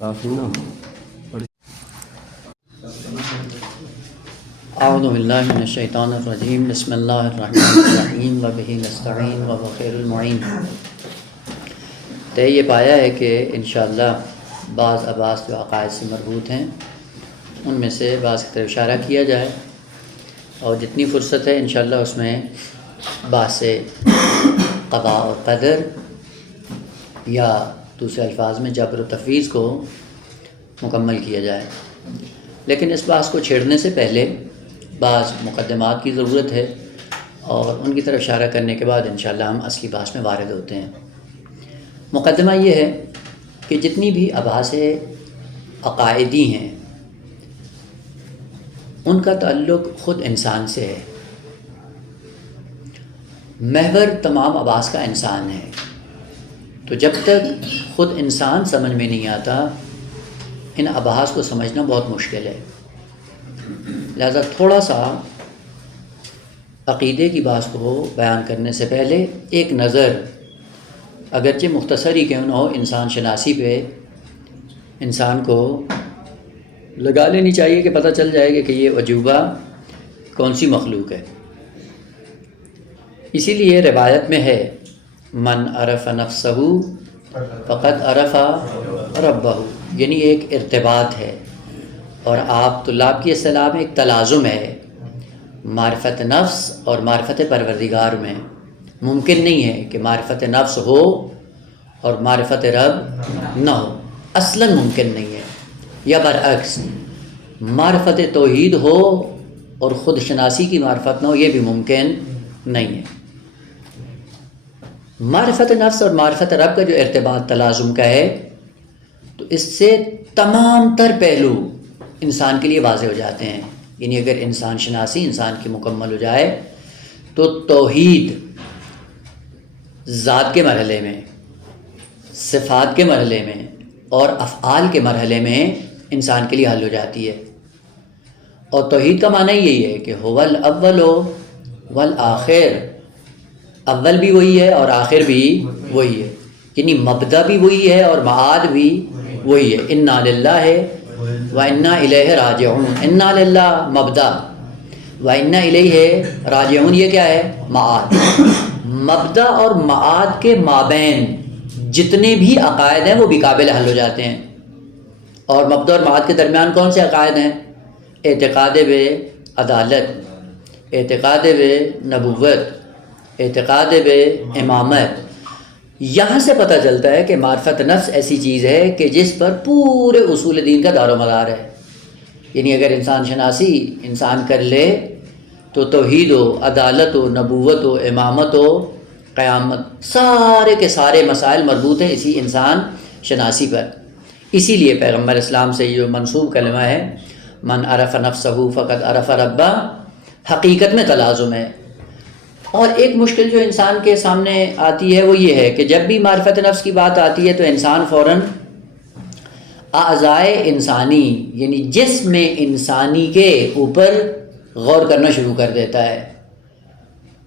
اعوذ باللہ من الشیطان الرجیم بسم اللہ الرحمن الرحیم وبہ نستعین وهو خیر المعین۔ تو یہ پایا ہے کہ انشاءاللہ بعض ابحاث جو عقائد سے مربوط ہیں ان میں سے بعض کی طرف اشارہ کیا جائے، اور جتنی فرصت ہے انشاءاللہ اس میں بحث قضاء اور قدر یا دوسرے الفاظ میں جبر و تفویض کو مکمل کیا جائے۔ لیکن اس بحث کو چھیڑنے سے پہلے بعض مقدمات کی ضرورت ہے، اور ان کی طرف اشارہ کرنے کے بعد انشاءاللہ ہم اصلی بحث میں وارد ہوتے ہیں۔ مقدمہ یہ ہے کہ جتنی بھی ابحاث عقائدی ہیں ان کا تعلق خود انسان سے ہے، محور تمام ابحاث کا انسان ہے۔ تو جب تک خود انسان سمجھ میں نہیں آتا ان ابحاث کو سمجھنا بہت مشکل ہے۔ لہذا تھوڑا سا عقیدے کی بات کو بیان کرنے سے پہلے ایک نظر اگرچہ مختصر ہی کیوں نہ ہو انسان شناسی پہ انسان کو لگا لینی چاہیے کہ پتہ چل جائے گا کہ یہ عجوبہ کون سی مخلوق ہے۔ اسی لیے روایت میں ہے من عرف نفسہ فقد عرف ربہ، یعنی ایک ارتباط ہے، اور آپ طلاب کی اصطلاح میں ایک تلازم ہے معرفت نفس اور معرفت پروردگار میں۔ ممکن نہیں ہے کہ معرفت نفس ہو اور معرفت رب نہ ہو، اصلاً ممکن نہیں ہے۔ یا برعکس معرفت توحید ہو اور خود شناسی کی معرفت نہ ہو، یہ بھی ممکن نہیں ہے۔ معرفت نفس اور معرفت رب کا جو ارتباط تلازم کا ہے، تو اس سے تمام تر پہلو انسان کے لیے واضح ہو جاتے ہیں۔ یعنی اگر انسان شناسی انسان کی مکمل ہو جائے تو توحید ذات کے مرحلے میں، صفات کے مرحلے میں اور افعال کے مرحلے میں انسان کے لیے حل ہو جاتی ہے۔ اور توحید کا معنی یہی ہے کہ هو الاول والآخر، اول بھی وہی ہے اور آخر بھی وہی ہے، یعنی مبدا بھی وہی ہے اور معاد بھی وہی ہے۔ انا للہ و انا الیہ راجعون، انا للہ مبدا و انا الیہ راجعون، یہ کیا ہے؟ معاد۔ مبدا اور معاد کے مابین جتنے بھی عقائد ہیں وہ بھی قابل حل ہو جاتے ہیں۔ اور مبدا اور معاد کے درمیان کون سے عقائد ہیں؟ اعتقاد بے عدالت، اعتقاد بے نبوت، اعتقاد بے امامت۔ یہاں سے پتہ چلتا ہے کہ معرفت نفس ایسی چیز ہے کہ جس پر پورے اصول دین کا دار و مدار ہے۔ یعنی اگر انسان شناسی انسان کر لے تو توحید و عدالت و نبوت و امامت و قیامت، سارے کے سارے مسائل مربوط ہیں اسی انسان شناسی پر۔ اسی لیے پیغمبر اسلام سے یہ جو منسوب کلمہ ہے من عرف نفسہ فقد عرف ربہ، حقیقت میں تلازم ہے۔ اور ایک مشکل جو انسان کے سامنے آتی ہے وہ یہ ہے کہ جب بھی معرفت نفس کی بات آتی ہے تو انسان فوراً اعضائے انسانی یعنی جسم انسانی کے اوپر غور کرنا شروع کر دیتا ہے،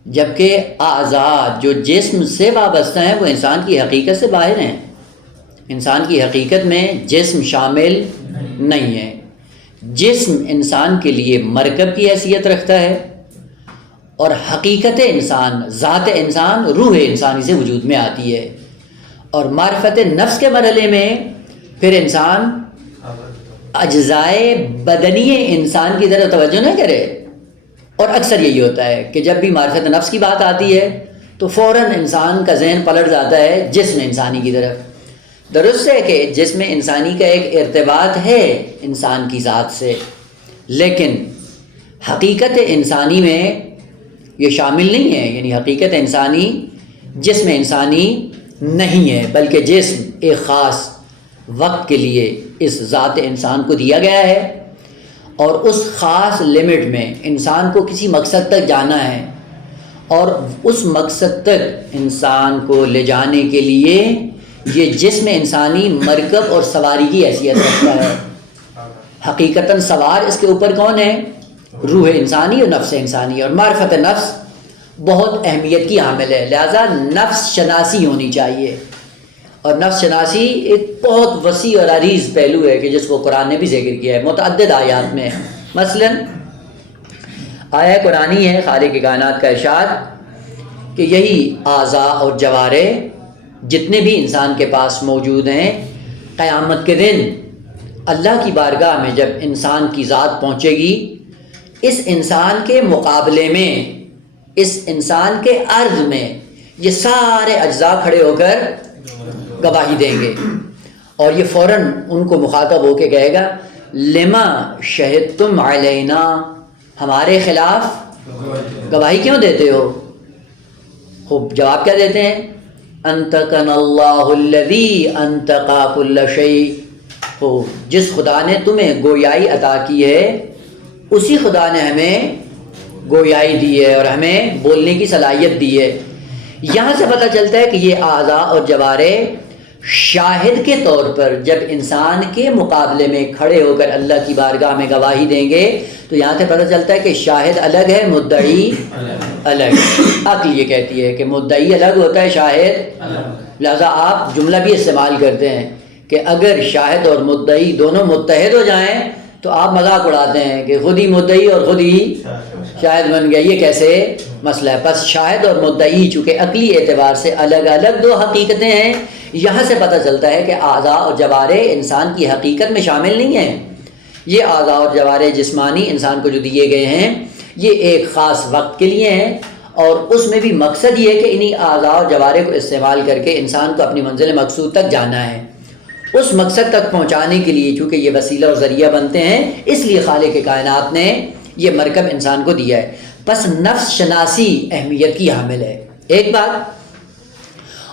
جبکہ اعضاء جو جسم سے وابستہ ہیں وہ انسان کی حقیقت سے باہر ہیں۔ انسان کی حقیقت میں جسم شامل نہیں ہے۔ جسم انسان کے لیے مرکب کی حیثیت رکھتا ہے، اور حقیقت انسان، ذات انسان، روح انسانی سے وجود میں آتی ہے۔ اور معرفت نفس کے مرحلے میں پھر انسان اجزائے بدنی انسان کی طرف توجہ نہ کرے، اور اکثر یہی ہوتا ہے کہ جب بھی معرفت نفس کی بات آتی ہے تو فوراً انسان کا ذہن پلٹ جاتا ہے جسم انسانی کی طرف۔ درست ہے کہ جسم انسانی کا ایک ارتباط ہے انسان کی ذات سے، لیکن حقیقت انسانی میں یہ شامل نہیں ہے۔ یعنی حقیقت انسانی جسم انسانی نہیں ہے، بلکہ جسم ایک خاص وقت کے لیے اس ذات انسان کو دیا گیا ہے، اور اس خاص لمٹ میں انسان کو کسی مقصد تک جانا ہے، اور اس مقصد تک انسان کو لے جانے کے لیے یہ جسم انسانی مرکب اور سواری کی حیثیت رکھتا ہے۔ حقیقتاً سوار اس کے اوپر کون ہے؟ روح انسانی اور نفس انسانی، اور معرفت نفس بہت اہمیت کی حامل ہے۔ لہذا نفس شناسی ہونی چاہیے، اور نفس شناسی ایک بہت وسیع اور عریض پہلو ہے کہ جس کو قرآن نے بھی ذکر کیا ہے متعدد آیات میں. مثلا آیہ قرآنی ہے خالق کائنات کا ارشاد کہ یہی اعضاء اور جوارح جتنے بھی انسان کے پاس موجود ہیں قیامت کے دن اللہ کی بارگاہ میں جب انسان کی ذات پہنچے گی اس انسان کے مقابلے میں اس انسان کے عرض میں یہ سارے اجزاء کھڑے ہو کر گواہی دیں گے اور یہ فوراً ان کو مخاطب ہو کے کہے گا لما شہدتم علینا ہمارے خلاف گواہی کیوں دیتے ہو؟ خوب جواب کیا دیتے ہیں انطقنا اللہ الذی انطق کل شیء. جس خدا نے تمہیں گویائی عطا کی ہے اسی خدا نے ہمیں گویائی دی ہے اور ہمیں بولنے کی صلاحیت دی ہے. یہاں سے پتہ چلتا ہے کہ یہ اعضاء اور جوارح شاہد کے طور پر جب انسان کے مقابلے میں کھڑے ہو کر اللہ کی بارگاہ میں گواہی دیں گے تو یہاں سے پتہ چلتا ہے کہ شاہد الگ ہے مدعی الگ. عقل یہ کہتی ہے کہ مدعی الگ ہوتا ہے شاہد الگ. لہذا آپ جملہ بھی استعمال کرتے ہیں کہ اگر شاہد اور مدعی دونوں متحد ہو جائیں تو آپ مذاق اڑاتے ہیں کہ خود ہی مدعی اور خود ہی شاہد بن گیا. یہ کیسے مسئلہ ہے؟ بس شاہد اور مدعی چونکہ عقلی اعتبار سے الگ الگ دو حقیقتیں ہیں. یہاں سے پتہ چلتا ہے کہ اعضاء اور جوارح انسان کی حقیقت میں شامل نہیں ہیں. یہ اعضاء اور جوارح جسمانی انسان کو جو دیے گئے ہیں یہ ایک خاص وقت کے لیے ہیں اور اس میں بھی مقصد یہ ہے کہ انہی اعضاء اور جوارح کو استعمال کر کے انسان کو اپنی منزل مقصود تک جانا ہے. اس مقصد تک پہنچانے کے لیے چونکہ یہ وسیلہ اور ذریعہ بنتے ہیں اس لیے خالق کائنات نے یہ مرکب انسان کو دیا ہے. بس نفس شناسی اہمیت کی حامل ہے ایک بات.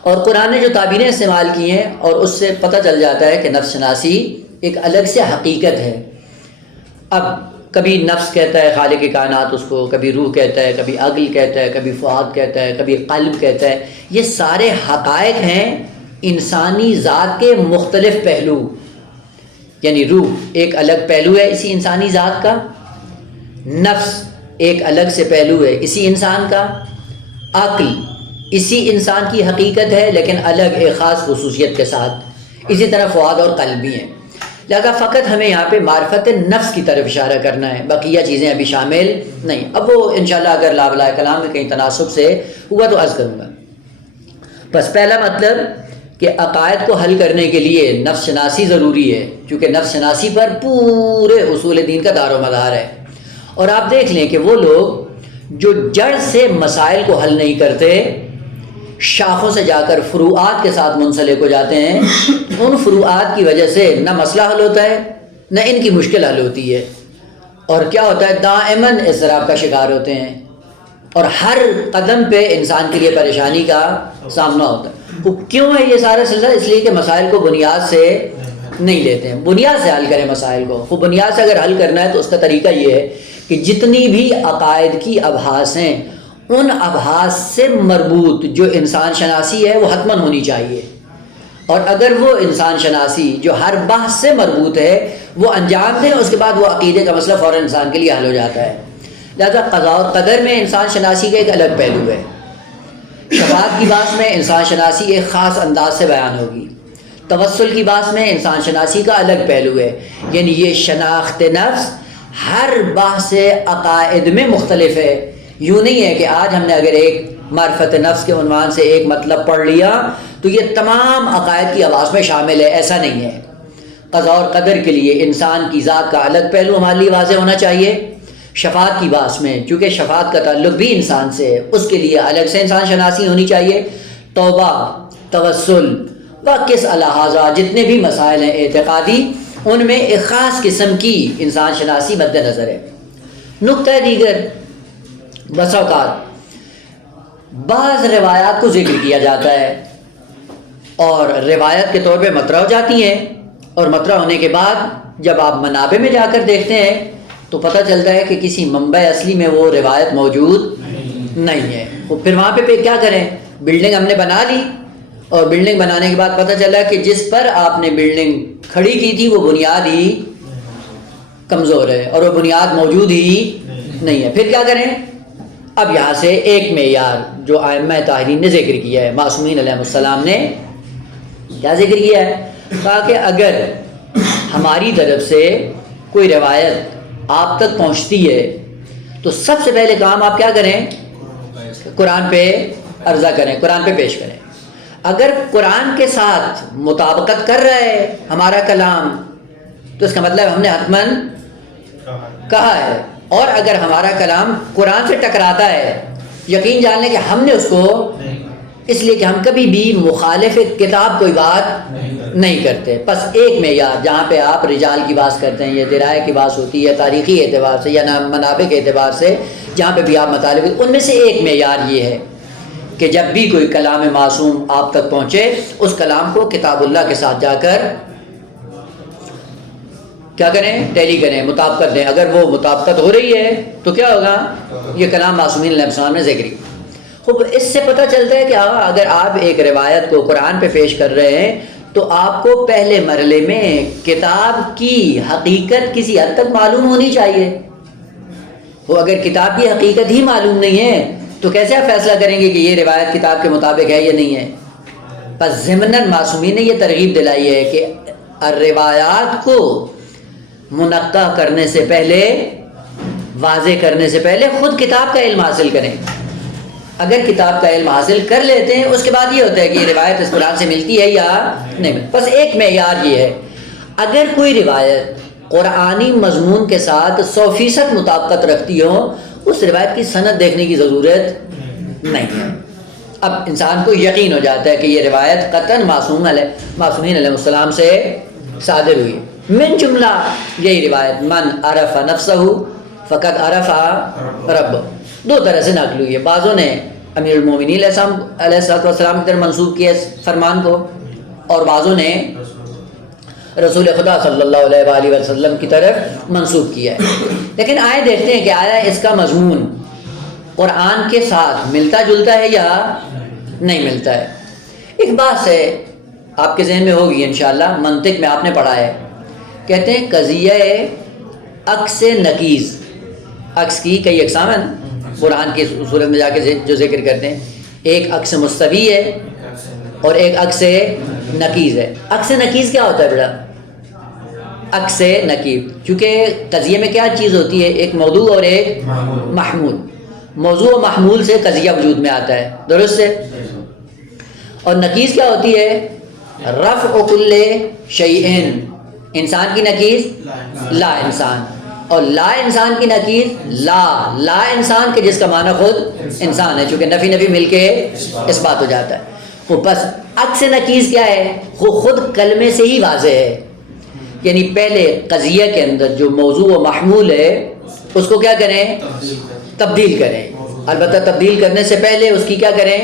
اور قرآن نے جو تعبیریں استعمال کی ہیں اور اس سے پتہ چل جاتا ہے کہ نفس شناسی ایک الگ سے حقیقت ہے. اب کبھی نفس کہتا ہے خالق کائنات اس کو، کبھی روح کہتا ہے، کبھی عقل کہتا ہے، کبھی فؤاد کہتا ہے، کبھی قلب کہتا ہے. یہ سارے حقائق ہیں انسانی ذات کے مختلف پہلو. یعنی روح ایک الگ پہلو ہے اسی انسانی ذات کا، نفس ایک الگ سے پہلو ہے اسی انسان کا، عقل اسی انسان کی حقیقت ہے لیکن الگ ایک خاص خصوصیت کے ساتھ. اسی طرح فؤاد اور قلب بھی ہیں. لہذا فقط ہمیں یہاں پہ معرفت نفس کی طرف اشارہ کرنا ہے، بقیہ چیزیں ابھی شامل نہیں. اب وہ انشاءاللہ اگر لا بلائے کلام میں کہیں تناسب سے ہوا تو عرض کروں گا. بس پہلا مطلب کہ عقائد کو حل کرنے کے لیے نفس شناسی ضروری ہے کیونکہ نفس شناسی پر پورے اصول دین کا دار و مدار ہے. اور آپ دیکھ لیں کہ وہ لوگ جو جڑ سے مسائل کو حل نہیں کرتے شاخوں سے جا کر فروعات کے ساتھ منسلک ہو جاتے ہیں، ان فروعات کی وجہ سے نہ مسئلہ حل ہوتا ہے نہ ان کی مشکل حل ہوتی ہے. اور کیا ہوتا ہے دائماً اضطراب کا شکار ہوتے ہیں اور ہر قدم پہ انسان کے لیے پریشانی کا سامنا ہوتا ہے. وہ کیوں ہے یہ سارا سلسلہ؟ اس لیے کہ مسائل کو بنیاد سے نہیں لیتے ہیں. بنیاد سے حل کریں مسائل کو. وہ بنیاد سے اگر حل کرنا ہے تو اس کا طریقہ یہ ہے کہ جتنی بھی عقائد کی ابحاث ہیں ان ابحاث سے مربوط جو انسان شناسی ہے وہ حتماً ہونی چاہیے. اور اگر وہ انسان شناسی جو ہر بحث سے مربوط ہے وہ انجام دیں اس کے بعد وہ عقیدے کا مسئلہ فوراً انسان کے لیے حل ہو جاتا ہے. لہذا قضاء و قدر میں انسان شناسی کا ایک الگ پہلو ہے. شفاعت کی بحث میں انسان شناسی ایک خاص انداز سے بیان ہوگی. توسل کی بحث میں انسان شناسی کا الگ پہلو ہے. یعنی یہ شناخت نفس ہر بحث عقائد میں مختلف ہے. یوں نہیں ہے کہ آج ہم نے اگر ایک معرفت نفس کے عنوان سے ایک مطلب پڑھ لیا تو یہ تمام عقائد کی آواز میں شامل ہے، ایسا نہیں ہے. قضاء اور قدر کے لیے انسان کی ذات کا الگ پہلو ہمارے لیے واضح ہونا چاہیے. شفاعت کی بحث میں چونکہ شفاعت کا تعلق بھی انسان سے ہے اس کے لیے الگ سے انسان شناسی ہونی چاہیے. توبہ، توسل و کس الحاظہ جتنے بھی مسائل ہیں اعتقادی ان میں ایک خاص قسم کی انسان شناسی مد نظر ہے. نقطہ دیگر بس اوقات بعض روایات کو ذکر کیا جاتا ہے اور روایت کے طور پہ مطرح ہو جاتی ہیں اور مطرح ہونے کے بعد جب آپ منابع میں جا کر دیکھتے ہیں تو پتہ چلتا ہے کہ کسی منبع اصلی میں وہ روایت موجود نہیں ہے. تو پھر وہاں پہ کیا کریں؟ بلڈنگ ہم نے بنا لی اور بلڈنگ بنانے کے بعد پتہ چلا کہ جس پر آپ نے بلڈنگ کھڑی کی تھی وہ بنیاد ہی کمزور ہے اور وہ بنیاد موجود ہی نہیں ہے. پھر کیا کریں؟ اب یہاں سے ایک معیار جو ائمہ طاہرین نے ذکر کیا ہے، معصومین علیہ السلام نے کیا ذکر کیا ہے؟ کہا کہ اگر ہماری طرف سے کوئی روایت آپ تک پہنچتی ہے تو سب سے پہلے کام آپ کیا کریں؟ قرآن پہ عرضہ کریں، قرآن پہ پیش کریں۔ اگر قرآن کے ساتھ مطابقت کر رہا ہے ہمارا کلام تو اس کا مطلب ہم نے حتماً کہا ہے، اور اگر ہمارا کلام قرآن سے ٹکراتا ہے یقین جان لیں کہ ہم نے اس کو، اس لیے کہ ہم کبھی بھی مخالف کتاب کوئی بات نہیں کرتے۔ بس ایک معیار جہاں پہ آپ رجال کی بات کرتے ہیں یا درائے کی بات ہوتی ہے تاریخی اعتبار سے یا منابع کے اعتبار سے، جہاں پہ بھی آپ مطالب، ان میں سے ایک معیار یہ ہے کہ جب بھی کوئی کلام معصوم آپ تک پہنچے اس کلام کو کتاب اللہ کے ساتھ جا کر کیا کریں؟ ٹیلی کریں، مطابقت دیں۔ اگر وہ مطابقت ہو رہی ہے تو کیا ہوگا؟ یہ کلام معصومین علیہ السلام نے ذکر کی۔ خوب اس سے پتہ چلتا ہے کہ اگر آپ ایک روایت کو قرآن پہ پیش کر رہے ہیں تو آپ کو پہلے مرحلے میں کتاب کی حقیقت کسی حد تک معلوم ہونی چاہیے۔ وہ اگر کتاب کی حقیقت ہی معلوم نہیں ہے تو کیسے آپ فیصلہ کریں گے کہ یہ روایت کتاب کے مطابق ہے یا نہیں ہے؟ بس ضمناً معصومین نے یہ ترغیب دلائی ہے کہ روایات کو منقح کرنے سے پہلے، واضح کرنے سے پہلے خود کتاب کا علم حاصل کریں۔ اگر کتاب کا علم حاصل کر لیتے ہیں اس کے بعد یہ ہوتا ہے کہ یہ روایت اس قرآن سے ملتی ہے یا نہیں۔ بس ایک معیار یہ ہے، اگر کوئی روایت قرآنی مضمون کے ساتھ 100% مطابقت رکھتی ہو اس روایت کی سند دیکھنے کی ضرورت نہیں ہے۔ اب انسان کو یقین ہو جاتا ہے کہ یہ روایت قطعاً معصومین علیہ السلام سے صادر ہوئی۔ من جملہ یہی روایت من عرف نفسہ فقد عرف رب، دو طرح سے نقل ہوئی ہے۔ بعضوں نے امیر المومنین علیہ السلام کی طرف منسوب کیا اس فرمان کو، اور بعضوں نے رسول خدا صلی اللہ علیہ وآلہ وسلم کی طرف منسوب کیا ہے۔ لیکن آئے دیکھتے ہیں کہ آیا اس کا مضمون قرآن کے ساتھ ملتا جلتا ہے یا نہیں ملتا ہے۔ ایک بات سے آپ کے ذہن میں ہوگی انشاءاللہ، منطق میں آپ نے پڑھا ہے، کہتے ہیں قضیہ عکس نقیض، عکس کی کئی اقسام ہیں قرآن کی صورت میں جا کے جو ذکر کرتے ہیں، ایک عکس مستوی ہے اور ایک عکس نقیض ہے۔ عکس نقیض کیا ہوتا ہے بیٹا؟ عکس نقیض، چونکہ قضیے میں کیا چیز ہوتی ہے؟ ایک موضوع اور ایک محمول۔ موضوع و محمول سے قضیہ وجود میں آتا ہے، درست ہے؟ اور نقیض کیا ہوتی ہے؟ رفع کل شیئن، انسان کی نقیض لا انسان، اور لا انسان کی نقیض لا انسان کے جس کا معنی خود انسان ہے، چونکہ نفی نفی مل کے اس بات ہو جاتا ہے۔ وہ بس عکس نقیض کیا ہے؟ وہ خود کلمے سے ہی واضح ہے، یعنی پہلے قضیہ کے اندر جو موضوع و محمول ہے اس کو کیا کریں؟ تبدیل کریں۔ البتہ تبدیل کرنے سے پہلے اس کی کیا کریں؟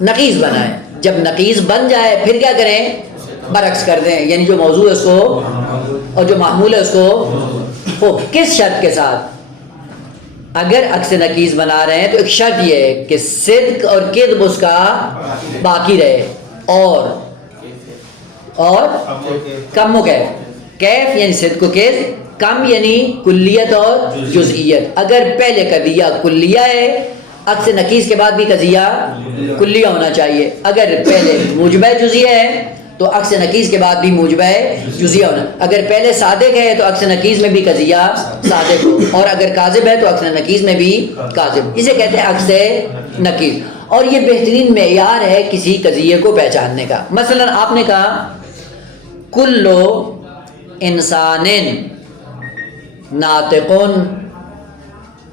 نقیض بنائیں۔ جب نقیض بن جائے پھر کیا کریں؟ برعکس کر دیں، یعنی جو موضوع ہے اس کو اور جو محمول ہے اس کو، وہ کس شرط کے ساتھ؟ اگر عکس نقیض بنا رہے ہیں تو ایک شرط یہ ہے کہ صدق اور کذب اس کا باقی رہے، اور کم و کیف یعنی صدق و کذب، کم یعنی کلیت اور جزئیت۔ اگر پہلے قضیہ کلیہ ہے عکس نقیض کے بعد بھی قضیہ کلیہ ہونا چاہیے، اگر پہلے موجبہ جزئیہ ہے تو عکس نقیض کے بعد بھی موجبہ جزئیہ ہونا، اگر پہلے صادق ہے تو عکس نقیض میں بھی قضیہ صادق ہو، اور اگر کاذب ہے تو عکس نقیض میں بھی کاذب۔ اسے کہتے ہیں عکس نقیض، اور یہ بہترین معیار ہے کسی قضیے کو پہچاننے کا۔ مثلا آپ نے کہا کل انسان ناطقن،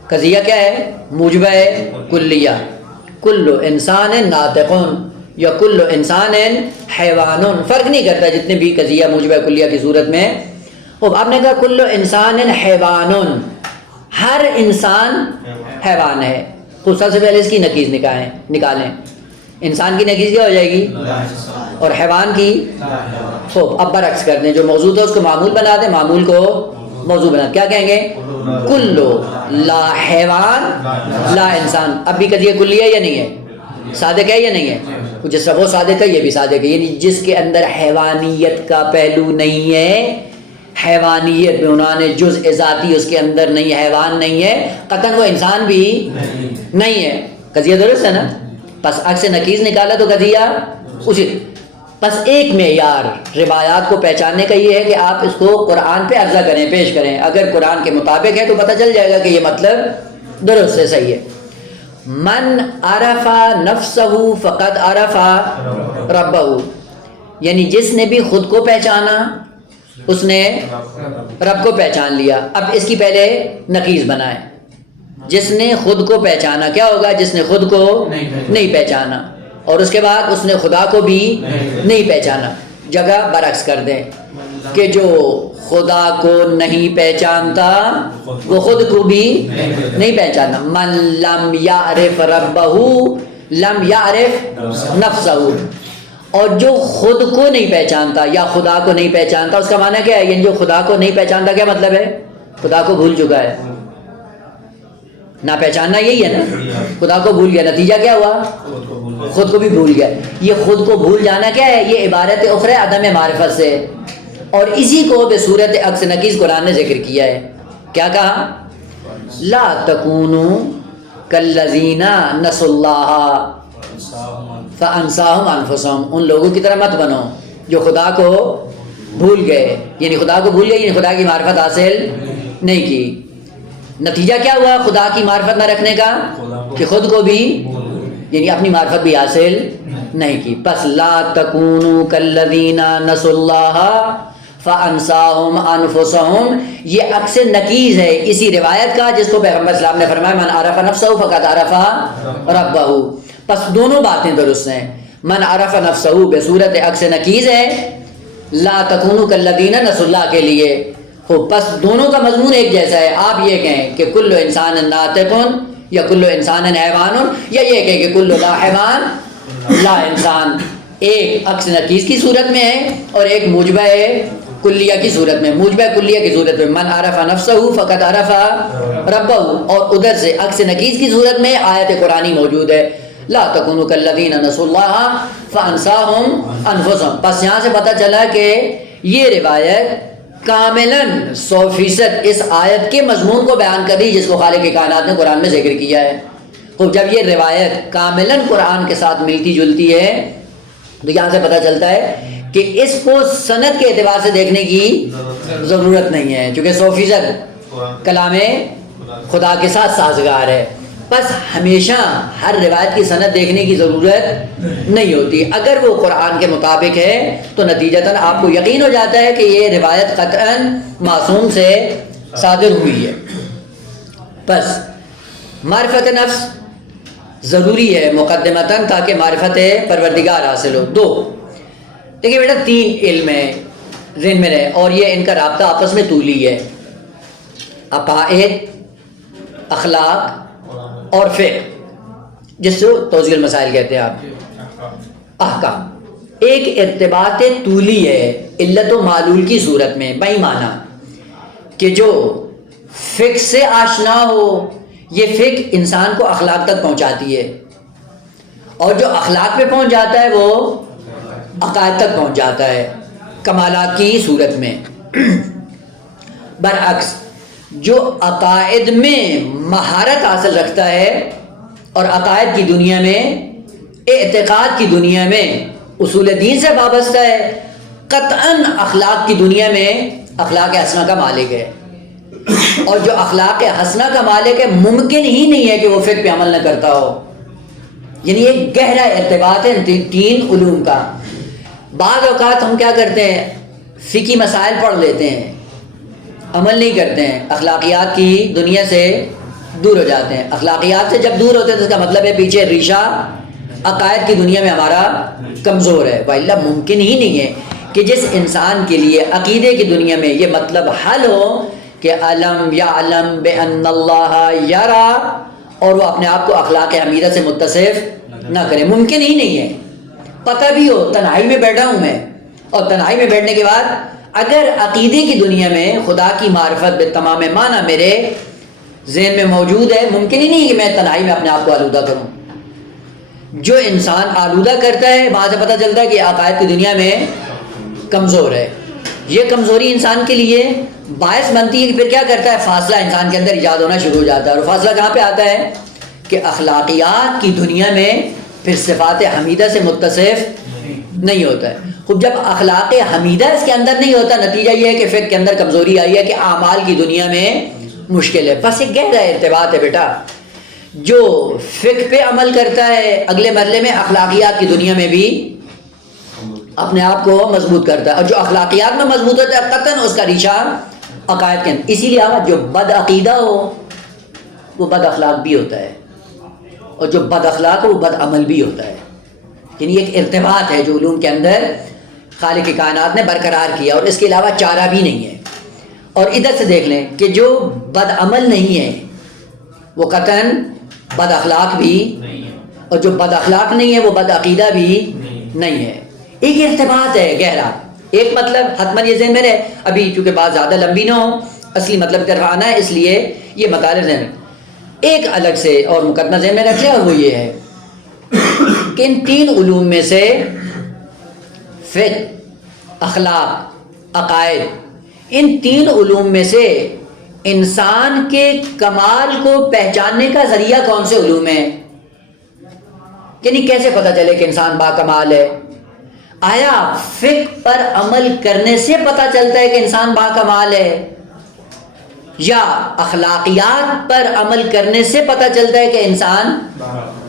قضیہ کیا ہے؟ موجبہ کلیہ، کل انسان ناطقن یا کل انسان حیوان، فرق نہیں کرتا جتنے بھی قضیہ موجبہ کلیہ کی صورت میں۔ اب آپ نے کہا کل انسان حیوان، ہر انسان حیوان ہے، تو سب سے پہلے اس کی نقیض نکالیں۔ انسان کی نقیض کیا ہو جائے گی؟ اور حیوان کی؟ خوب، اب برعکس کر دیں، جو موضوع تھا اس کو معمول بنا دیں، معمول کو موضوع بنا دیں، کیا کہیں گے؟ کلو لا حیوان لا انسان۔ اب بھی قضیہ کلیہ ہے یا نہیں ہے؟ صادق ہے یا نہیں ہے؟ جس طرح وہ صادق ہے یہ بھی صادق ہے، یعنی جس کے اندر حیوانیت کا پہلو نہیں ہے، حیوانیت میں انہوں نے جزء ذاتی اس کے اندر نہیں، حیوان نہیں ہے، قطعاً وہ انسان بھی نہیں ہے۔ قضیہ درست ہے نا؟ بس عکس نقیض نکالا تو قضیہ اسی۔ بس ایک معیار روایات کو پہچاننے کا یہ ہے کہ آپ اس کو قرآن پہ عرضہ کریں، پیش کریں. اگر قرآن کے مطابق ہے تو پتہ چل جائے گا کہ یہ مطلب درست ہے، صحیح ہے. من عرف نفسہ فقد عرف ربہ، یعنی جس نے بھی خود کو پہچانا اس نے رب کو پہچان لیا. اب اس کی پہلے نقیض بنائیں. جس نے خود کو پہچانا، کیا ہوگا؟ جس نے خود کو نہیں پہچانا، اور اس کے بعد اس نے خدا کو بھی نہیں پہچانا. جگہ برعکس کر دیں کہ جو خدا کو نہیں پہچانتا وہ خود کو بھی نہیں پہچانا. من لم یعرف ربہ لم یعرف نفسہ، اور جو خود کو نہیں پہچانتا یا خدا کو نہیں پہچانتا، اس کا معنی کیا ہے؟ یعنی جو خدا کو نہیں پہچانتا کیا مطلب ہے؟ خدا کو بھول چکا ہے. نہ پہچاننا یہی ہے نا، خدا کو بھول گیا، نتیجہ کیا ہوا؟ خود کو بھی بھول گیا. یہ خود کو بھول جانا کیا ہے؟ یہ عبارت اخرى عدم معرفت سے، اور اسی کو بصورت عکس نقیض قرآن نے ذکر کیا ہے. کیا کہا؟ لا تکونوا کالذین نسوا اللہ فانساہم انفسہم، ان لوگوں کی طرح مت بنو جو خدا کو بھول گئے. یعنی خدا کو بھول گئے، یعنی خدا کی معرفت حاصل نہیں کی. نتیجہ کیا ہوا خدا کی معرفت نہ رکھنے کا؟ کہ خود کو بھی، یعنی اپنی معرفت بھی حاصل نہیں کی. پس لا تکونوا کالذین نسوا اللہ فانساہم انفسہم، یہ عکس نقیض ہے اسی روایت کا جس کو پیغمبر اسلام نے فرمایا من عرف نفسہ فقد عرف ربہ. پس دونوں باتیں درست ہیں. من عرف نفسہ بصورت عکس نقیض ہے لا تکونوا کالذین نسوا اللہ کے لیے. پس دونوں کا مضمون ایک جیسا ہے. آپ یہ کہیں کہ کل انسان ناطق یا کل انسان حیوان، یا یہ کہیں کہ کل لا حیوان لا انسان. ایک عکس نقیض کی صورت میں ہے اور ایک موجبہ کلیہ کی صورت میں. موجبہ کلیہ کی صورت میں من عرف نفسہ فقد عرف ربہ، اور ادھر سے عکس نقیض کی صورت میں آیت قرآنی موجود ہے لا تکونوا کالذین نسوا اللہ فانساہم انفسہم. پس یہاں سے پتہ چلا کہ یہ روایت کاملاً 100% اس آیت کے مضمون کو بیان کر رہی جس کو خالق کائنات نے قرآن میں ذکر کیا ہے. خوب، جب یہ روایت کاملاً قرآن کے ساتھ ملتی جلتی ہے تو یہاں سے پتہ چلتا ہے کہ اس کو سند کے اعتبار سے دیکھنے کی ضرورت نہیں ہے، چونکہ 100% کلام خدا کے ساتھ سازگار ہے. بس ہمیشہ ہر روایت کی سند دیکھنے کی ضرورت نہیں ہوتی. اگر وہ قرآن کے مطابق ہے تو نتیجتاً آپ کو یقین ہو جاتا ہے کہ یہ روایت قطعاً معصوم سے صادر ہوئی ہے. بس معرفت نفس ضروری ہے مقدمتاً تاکہ معرفت پروردگار حاصل ہو. دو دیکھیں بیٹا، 3 علم ہے ذہن میں رہے، اور یہ ان کا رابطہ آپس میں طولی ہے. عقائد، اخلاق اور فقہ، جس کو توضیح المسائل کہتے ہیں آپ. احکام ایک ارتباط طولی ہے علت و معلول کی صورت میں. بہی معنی کہ جو فقہ سے آشنا ہو، یہ فقہ انسان کو اخلاق تک پہنچاتی ہے، اور جو اخلاق پہ پہنچ جاتا ہے وہ عقائد تک پہنچ جاتا ہے کمالات کی صورت میں. برعکس جو عقائد میں مہارت حاصل رکھتا ہے اور عقائد کی دنیا میں، اعتقاد کی دنیا میں اصول دین سے وابستہ ہے، قطعاً اخلاق کی دنیا میں اخلاق حسنہ کا مالک ہے. اور جو اخلاق حسنہ کا مالک ہے ممکن ہی نہیں ہے کہ وہ فقہ پہ عمل نہ کرتا ہو. یعنی ایک گہرا ارتباط ہے 3 علوم کا. بعض اوقات ہم کیا کرتے ہیں، فقہی مسائل پڑھ لیتے ہیں، عمل نہیں کرتے ہیں، اخلاقیات کی دنیا سے دور ہو جاتے ہیں. اخلاقیات سے جب دور ہوتے ہیں تو اس کا مطلب ہے پیچھے ریشہ عقائد کی دنیا میں ہمارا کمزور ہے. وإلا ممکن ہی نہیں ہے کہ جس انسان کے لیے عقیدے کی دنیا میں یہ مطلب حل ہو کہ علم یعلم بأن اللہ یرا، اور وہ اپنے آپ کو اخلاق حمیدہ سے متصف نہ کرے. ممکن ہی نہیں ہے. پتہ بھی ہو تنہائی میں بیٹھا ہوں میں، اور تنہائی میں بیٹھنے کے بعد اگر عقیدے کی دنیا میں خدا کی معرفت بالتمام معنی میرے ذہن میں موجود ہے، ممکن ہی نہیں کہ میں تنہائی میں اپنے آپ کو آلودہ کروں. جو انسان آلودہ کرتا ہے وہاں سے پتہ چلتا ہے کہ عقائد کی دنیا میں کمزور ہے. یہ کمزوری انسان کے لیے باعث بنتی ہے کہ پھر کیا کرتا ہے، فاصلہ انسان کے اندر ایجاد ہونا شروع ہو جاتا ہے. اور فاصلہ کہاں پہ آتا ہے کہ اخلاقیات کی دنیا میں پھر صفات حمیدہ سے متصف نہیں ہوتا ہے. خوب جب اخلاق حمیدہ اس کے اندر نہیں ہوتا، نتیجہ یہ ہے کہ فقہ کے اندر کمزوری آئی ہے کہ اعمال کی دنیا میں مشکل ہے. بس ایک گہرا ارتباط ہے بیٹا. جو فقہ پہ عمل کرتا ہے اگلے مرحلے میں اخلاقیات کی دنیا میں بھی اپنے آپ کو مضبوط کرتا ہے، اور جو اخلاقیات میں مضبوط ہوتا ہے قطعاً اس کا ریشہ عقائد کے اندر. اسی لیے جو بد عقیدہ ہو وہ بد اخلاق بھی ہوتا ہے، اور جو بد اخلاق ہو وہ بد عمل بھی ہوتا ہے. یعنی ایک ارتباط ہے جو علوم کے اندر خالق کائنات نے برقرار کیا، اور اس کے علاوہ چارہ بھی نہیں ہے. اور ادھر سے دیکھ لیں کہ جو بد عمل نہیں ہے وہ قطعاً بد اخلاق بھی، اور جو بد اخلاق نہیں ہے وہ بد عقیدہ بھی نہیں ہے. ایک ارتباط ہے گہرا. ایک مطلب حتماً یہ ذہن میں رہے، ابھی چونکہ بات زیادہ لمبی نہ ہو، اصلی مطلب کی طرف آنا ہے، اس لیے یہ مطالب ذہن ایک الگ سے اور مقدمہ ذہن میں رکھ لیں، اور وہ یہ ہے کہ ان تین علوم میں سے فقہ، اخلاق، عقائد، ان تین علوم میں سے انسان کے کمال کو پہچاننے کا ذریعہ کون سے علوم ہیں؟ یعنی کیسے پتہ چلے کہ انسان با کمال ہے؟ آیا فقہ پر عمل کرنے سے پتہ چلتا ہے کہ انسان با کمال ہے، یا اخلاقیات پر عمل کرنے سے پتہ چلتا ہے کہ انسان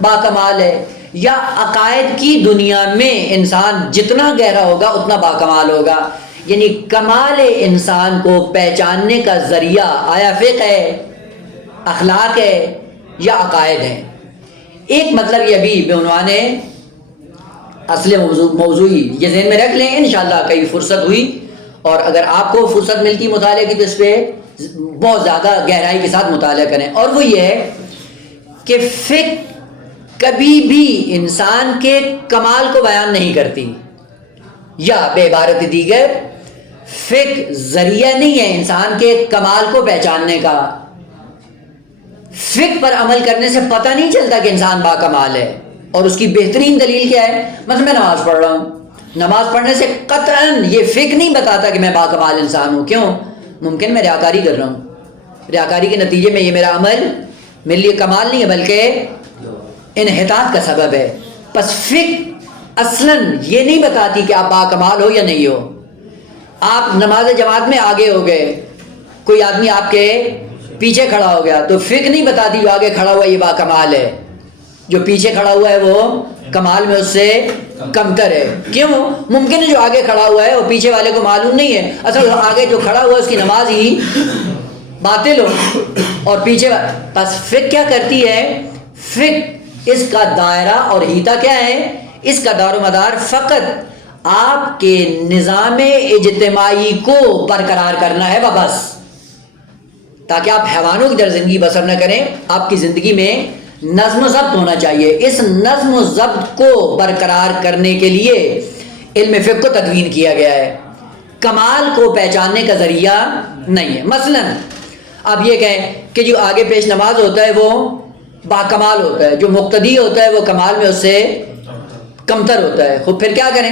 با کمال ہے، یا عقائد کی دنیا میں انسان جتنا گہرا ہوگا اتنا با کمال ہوگا؟ یعنی کمال انسان کو پہچاننے کا ذریعہ آیا فقہ ہے، اخلاق ہے، یا عقائد ہے؟ ایک مطلب یہ ابھی بعنوان اصل موضوعی یہ ذہن میں رکھ لیں. انشاءاللہ کئی فرصت ہوئی اور اگر آپ کو فرصت ملتی مطالعے کی تو اس پہ بہت زیادہ گہرائی کے ساتھ مطالعہ کریں. اور وہ یہ ہے کہ فقہ کبھی بھی انسان کے کمال کو بیان نہیں کرتی، یا بے عبارت دیگر فقہ ذریعہ نہیں ہے انسان کے کمال کو پہچاننے کا. فقہ پر عمل کرنے سے پتہ نہیں چلتا کہ انسان با کمال ہے. اور اس کی بہترین دلیل کیا ہے؟ مثلا میں نماز پڑھ رہا ہوں، نماز پڑھنے سے قطعاً یہ فقہ نہیں بتاتا کہ میں با کمال انسان ہوں. کیوں؟ ممکن میں ریاکاری کر رہا ہوں، ریاکاری کے نتیجے میں یہ میرا عمل میرے لیے کمال نہیں ہے بلکہ انحطاط کا سبب ہے. پس فقہ اصلاً یہ نہیں بتاتی کہ آپ با کمال ہو یا نہیں ہو. آپ نماز جماعت میں آگے ہو گئے، کوئی آدمی آپ کے پیچھے کھڑا ہو گیا تو فقہ نہیں بتاتی جو آگے کھڑا ہوا یہ با کمال ہے، جو پیچھے کھڑا ہوا ہے وہ کمال میں اس سے کمتر ہے. کیوں؟ ممکن ہے جو آگے کھڑا ہوا ہے وہ پیچھے والے کو معلوم نہیں ہے، اصل آگے جو کھڑا ہوا ہے اس کی نماز ہی باطل ہو، اور پیچھے بس فقہ کیا کرتی ہے؟ فقہ اس کا دائرہ اور ہیتا کیا ہے؟ اس کا دار و مدار فقط آپ کے نظام اجتماعی کو برقرار کرنا ہے بس، تاکہ آپ حیوانوں کی طرح زندگی بسر نہ کریں. آپ کی زندگی میں نظم و ضبط ہونا چاہیے. اس نظم و ضبط کو برقرار کرنے کے لیے علم فقہ کو تدوین کیا گیا ہے، کمال کو پہچاننے کا ذریعہ نہیں ہے. مثلا آپ یہ کہیں کہ جو آگے پیش نماز ہوتا ہے وہ با کمال ہوتا ہے، جو مقتدی ہوتا ہے وہ کمال میں اس سے کمتر ہوتا ہے. خود پھر کیا کریں؟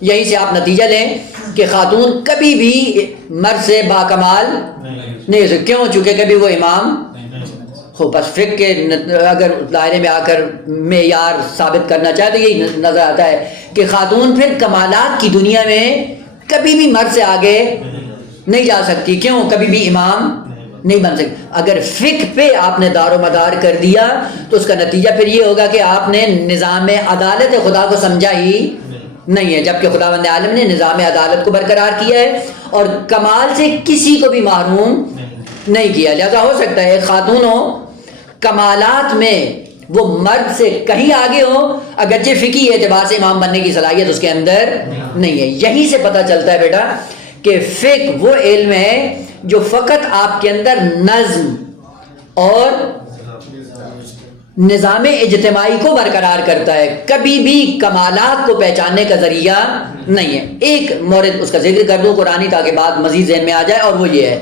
یہیں سے آپ نتیجہ لیں کہ خاتون کبھی بھی مرد سے با کمال نہیں ہو سکتی. کیوں؟ چونکہ کبھی وہ امام ہو. بس فقہ کے اگر دائرے میں آ کر معیار ثابت کرنا چاہے تو یہی نظر آتا ہے کہ خاتون پھر کمالات کی دنیا میں کبھی بھی مرد سے آگے نہیں جا سکتی. کیوں؟ کبھی بھی امام نہیں بن سکتی. اگر فقہ پہ آپ نے دار و مدار کر دیا تو اس کا نتیجہ پھر یہ ہوگا کہ آپ نے نظام عدالت خدا کو سمجھا ہی نہیں ہے، جبکہ خداوند عالم نے نظام عدالت کو برقرار کیا ہے اور کمال سے کسی کو بھی محروم نہیں کیا. لہذا ہو سکتا ہے ایک خاتون ہو کمالات میں وہ مرد سے کہیں آگے ہو، اگرچہ فقہی اعتبار سے امام بننے کی صلاحیت اس کے اندر نہیں ہے. یہیں سے پتہ چلتا ہے بیٹا کہ فقہ وہ علم ہے جو فقط آپ کے اندر نظم اور نظام اجتماعی کو برقرار کرتا ہے، کبھی بھی کمالات کو پہچاننے کا ذریعہ نہیں ہے. ایک مورد اس کا ذکر کر دوں قرآنی تاکہ بات مزید ذہن میں آ جائے، اور وہ یہ ہے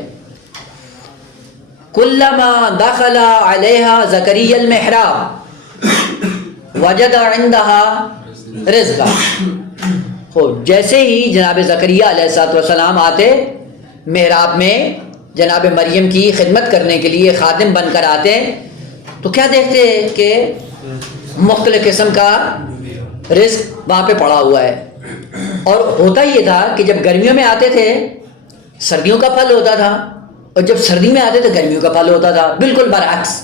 کلما دخل علیہا زکریا المحراب وجد عندها رزقا. جیسے ہی جناب زکریا علیہ السلام آتے محراب میں جناب مریم کی خدمت کرنے کے لیے خادم بن کر آتے تو کیا دیکھتے کہ مختلف قسم کا رزق وہاں پہ پڑا ہوا ہے. اور ہوتا یہ تھا کہ جب گرمیوں میں آتے تھے سردیوں کا پھل ہوتا تھا، اور جب سردی میں آتے تھے گرمیوں کا پھل ہوتا تھا، بالکل برعکس۔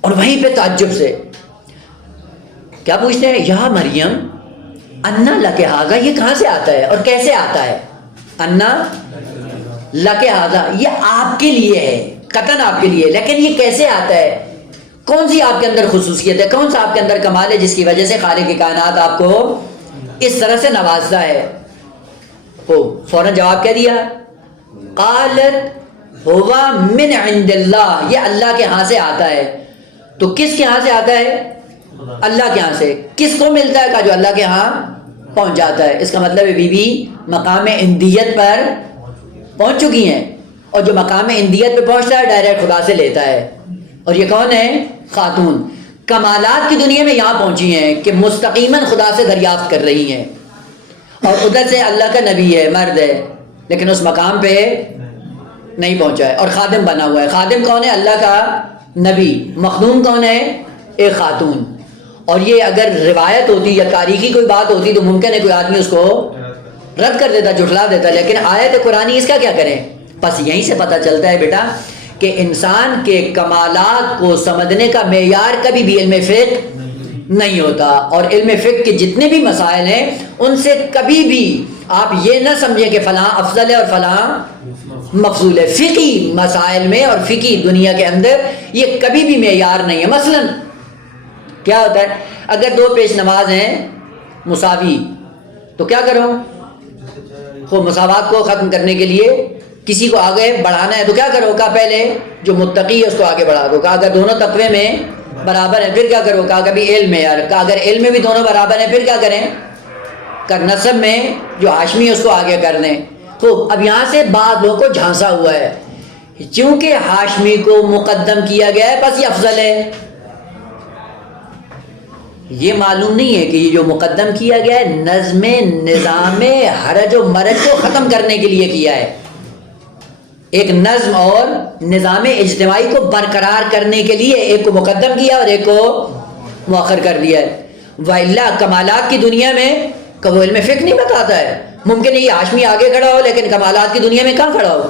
اور وہیں پہ تعجب سے کیا پوچھتے ہیں، یا مریم انا لک ھذا، یہ کہاں سے آتا ہے اور کیسے آتا ہے؟ انا لک ھذا، یہ آپ کے لیے ہے، قطعاً آپ کے لیے، لیکن یہ کیسے آتا ہے؟ کون سی آپ کے اندر خصوصیت ہے، کون سا آپ کے اندر کمال ہے جس کی وجہ سے خالق کائنات آپ کو اس طرح سے نوازتا ہے؟ وہ فوراً جواب کیا دیا، قالت ہوا من عند اللہ، یہ اللہ کے ہاں سے آتا ہے۔ تو کس کے ہاں سے آتا ہے؟ اللہ کے ہاں سے۔ کس کو ملتا ہے؟ کہا جو اللہ کے ہاں پہنچ جاتا ہے۔ اس کا مطلب ہے بی بی مقام اندیت پر پہنچ چکی ہیں، اور جو مقام اندیت پہ پہنچتا ہے ڈائریکٹ خدا سے لیتا ہے۔ اور یہ کون ہے؟ خاتون کمالات کی دنیا میں یہاں پہنچی ہیں کہ مستقیماً خدا سے دریافت کر رہی ہیں، اور ادھر سے اللہ کا نبی ہے، مرد ہے، لیکن اس مقام پہ نہیں پہنچا ہے، اور خادم بنا ہوا ہے۔ خادم کون ہے؟ اللہ کا نبی۔ مخدوم کون ہے؟ ایک خاتون۔ اور یہ اگر روایت ہوتی یا تاریخی کوئی بات ہوتی تو ممکن ہے کوئی آدمی اس کو رد کر دیتا، جھٹلا دیتا، لیکن آیت قرآنی اس کا کیا کریں؟ بس یہیں سے پتہ چلتا ہے بیٹا کہ انسان کے کمالات کو سمجھنے کا معیار کبھی بھی علم فقہ نہیں ہوتا، اور علم فقہ کے جتنے بھی مسائل ہیں ان سے کبھی بھی آپ یہ نہ سمجھیں کہ فلاں افضل ہے اور فلاں مفضول ہے۔ فقہی مسائل میں اور فقہی دنیا کے اندر یہ کبھی بھی معیار نہیں ہے۔ مثلا کیا ہوتا ہے، اگر دو پیش نماز ہیں مساوی تو کیا کرو؟ وہ مساوات کو ختم کرنے کے لیے کسی کو آگے بڑھانا ہے تو کیا کرو؟ کہا پہلے جو متقی ہے اس کو آگے بڑھا دو۔ کہا اگر دونوں تقوی میں برابر ہیں پھر کیا کرو؟ کہا کبھی علم میں، یار کہا اگر علم میں بھی دونوں برابر ہیں پھر کیا کریں؟ کہ نسب میں جو ہاشمی ہے اس کو آگے کر دیں۔ تو اب یہاں سے بعض لوگوں کو جھانسا ہوا ہے، چونکہ ہاشمی کو مقدم کیا گیا ہے بس یہ افضل ہے۔ یہ معلوم نہیں ہے کہ یہ جو مقدم کیا گیا ہے نظم نظام حرج و مرج کو ختم کرنے کے لیے کیا ہے، ایک نظم اور نظام اجتماعی کو برقرار کرنے کے لیے ایک کو مقدم کیا اور ایک کو مؤخر کر دیا ہے۔ وَإِلَّا کمالات کی دنیا میں وہ علم فقہ نہیں بتاتا ہے، ممکن ہے یہ ہاشمی آگے کھڑا ہو لیکن کمالات کی دنیا میں کہاں کھڑا ہو؟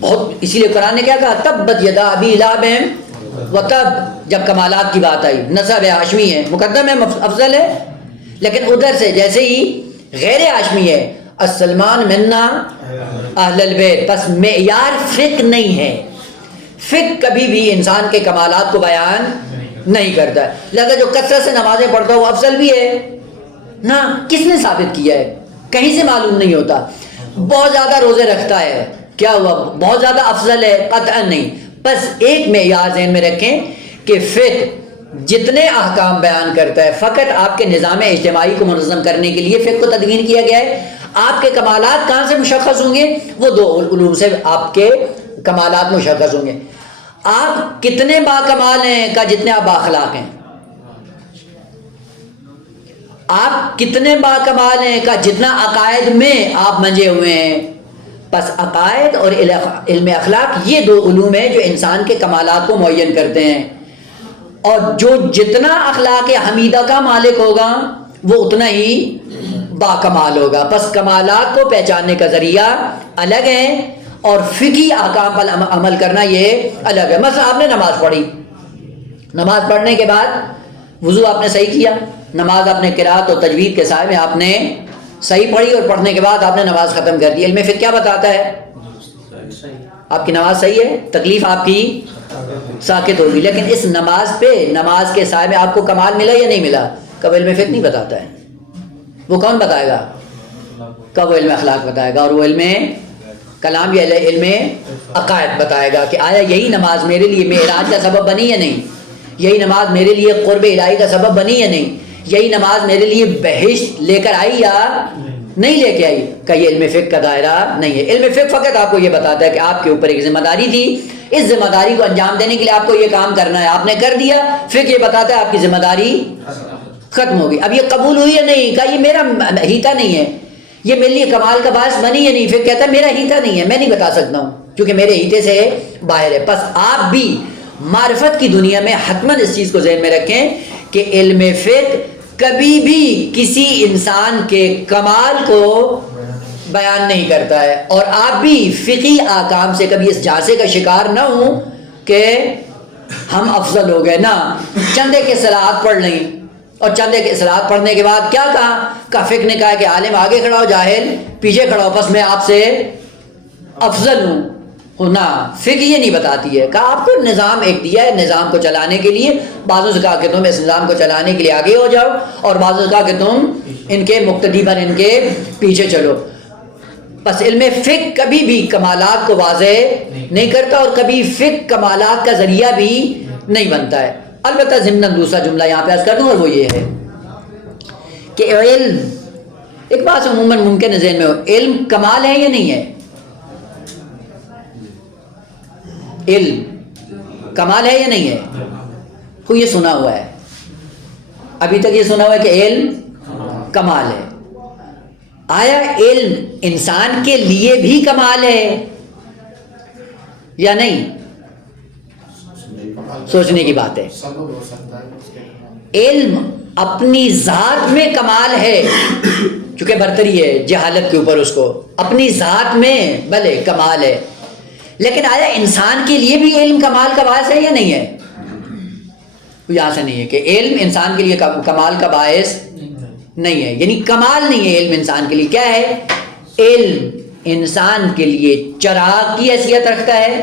بہت، اسی لیے قرآن نے کیا کہا، تبت یدا ابی لہب وتب، جب کمالات کی بات آئی، نسب ہے، ہاشمی ہے، مقدم ہے، افضل ہے، لیکن ادھر سے جیسے ہی غیر ہاشمی ہے، السلمان منا اہل البیت، بس معیار فقہ نہیں ہے۔ فقہ کبھی بھی انسان کے کمالات کو بیان نہیں کرتا ہے، لہذا جو کثرت سے نمازیں پڑھتا ہے وہ افضل بھی ہے نہ، کس نے ثابت کیا ہے؟ کہیں سے معلوم نہیں ہوتا۔ بہت زیادہ روزے رکھتا ہے، کیا ہوا؟ بہت زیادہ افضل ہے؟ قطعا نہیں۔ بس ایک معیار ذہن میں رکھیں کہ فقہ جتنے احکام بیان کرتا ہے فقط آپ کے نظام اجتماعی کو منظم کرنے کے لیے فقہ کو تدوین کیا گیا ہے۔ آپ کے کمالات کہاں سے مشخص ہوں گے؟ وہ دو علوم سے آپ کے کمالات مشخص ہوں گے۔ آپ کتنے با کمال ہیں کا جتنے آپ بااخلاق ہیں، آپ کتنے با کمال ہیں کا جتنا عقائد میں آپ منجے ہوئے ہیں۔ بس عقائد اور علم اخلاق یہ دو علوم ہیں جو انسان کے کمالات کو معین کرتے ہیں، اور جو جتنا اخلاق حمیدہ کا مالک ہوگا وہ اتنا ہی با کمال ہوگا۔ بس کمالات کو پہچاننے کا ذریعہ الگ ہے اور فقہی احکام پر عمل کرنا یہ الگ ہے۔ مثلا آپ نے نماز پڑھی، نماز پڑھنے کے بعد وضو آپ نے صحیح کیا، نماز آپ نے قرات اور تجوید کے سائے میں آپ نے صحیح پڑھی، اور پڑھنے کے بعد آپ نے نماز ختم کر دی۔ علم فقہ کیا بتاتا ہے؟ آپ کی نماز صحیح ہے، تکلیف آپ کی ساکت ہوگی، لیکن اس نماز پہ، نماز کے سائے میں آپ کو کمال ملا یا نہیں ملا؟ کب علم فقہ نہیں بتاتا ہے، وہ کون بتائے گا؟ کب وہ علم اخلاق بتائے گا، اور وہ علم کلام یا علم عقائد بتائے گا کہ آیا یہی نماز میرے لیے معراج کا سبب بنی یا نہیں، یہی نماز میرے لیے قرب الہی کا سبب بنی یا نہیں، یہی نماز میرے لیے بہشت لے کر آئی یا نہیں لے کے آئی؟ کہ یہ علم فقہ کا دائرہ نہیں ہے۔ علم فقہ فقط آپ کو یہ بتاتا ہے کہ آپ کے اوپر ایک ذمہ داری تھی، اس ذمہ داری کو انجام دینے کے لیے آپ کو یہ کام کرنا ہے، آپ نے کر دیا۔ فقہ یہ بتاتا ہے آپ کی ذمہ داری ختم ہوگی۔ اب یہ قبول ہوئی یا نہیں؟ کہا یہ میرا ہیتا نہیں ہے، یہ میرے لیے کمال کا باعث بنی یا نہیں؟ فقہ کہتا ہے میرا ہیتا نہیں ہے، میں نہیں بتا سکتا ہوں کیونکہ میرے ہیتے سے باہر ہے۔ بس آپ بھی معرفت کی دنیا میں حتماً اس چیز کو ذہن میں رکھیں کہ علم فقہ کبھی بھی کسی انسان کے کمال کو بیان نہیں کرتا ہے. اور آپ بھی فقہی احکام سے کبھی اس جھانسے کا شکار نہ ہوں کہ ہم افضل ہو گئے. نہ، چندے کے صلاحات پڑھ لیں اور چندے کے صلاحات پڑھنے کے بعد کیا کہا فقہ نے کہا کہ عالم آگے کھڑا ہو، جاہل پیچھے کھڑا ہو، بس میں آپ سے افضل ہوں. نہ، فقہ یہ نہیں بتاتی ہے. کہا آپ کو نظام ایک دیا ہے نظام کو چلانے کے لیے، بعضوں سے کہا کہ تم اس نظام کو چلانے کے لیے آگے ہو جاؤ، اور بعضوں سے کہا کہ تم ان کے مقتدی پر ان کے پیچھے چلو. بس علم فقہ کبھی بھی کمالات کو واضح نہیں کرتا اور کبھی فقہ کمالات کا ذریعہ بھی نہیں بنتا ہے. البتہ ضمن دوسرا جملہ یہاں پہ عرض کر دوں، اور وہ یہ ہے کہ علم، ایک بات عموماً ممکن ہے ذہن میں ہو، علم کمال ہے یا نہیں ہے؟ علم کمال ہے یا نہیں ہے؟ کوئی یہ سنا ہوا ہے؟ ابھی تک یہ سنا ہوا ہے کہ علم کمال ہے. آیا علم انسان کے لیے بھی کمال ہے یا نہیں؟ سوچنے کی بات ہے. علم اپنی ذات میں کمال ہے، چونکہ برتری ہے جہالت کے اوپر، اس کو اپنی ذات میں بھلے کمال ہے، لیکن آیا انسان کے لیے بھی علم کمال کا باعث ہے یا نہیں ہے؟ یہاں سے نہیں ہے کہ علم انسان کے لیے کمال کا باعث نہیں ہے، یعنی کمال نہیں ہے علم انسان کے لیے. کیا ہے؟ علم انسان کے لیے چراغ کی حیثیت رکھتا ہے،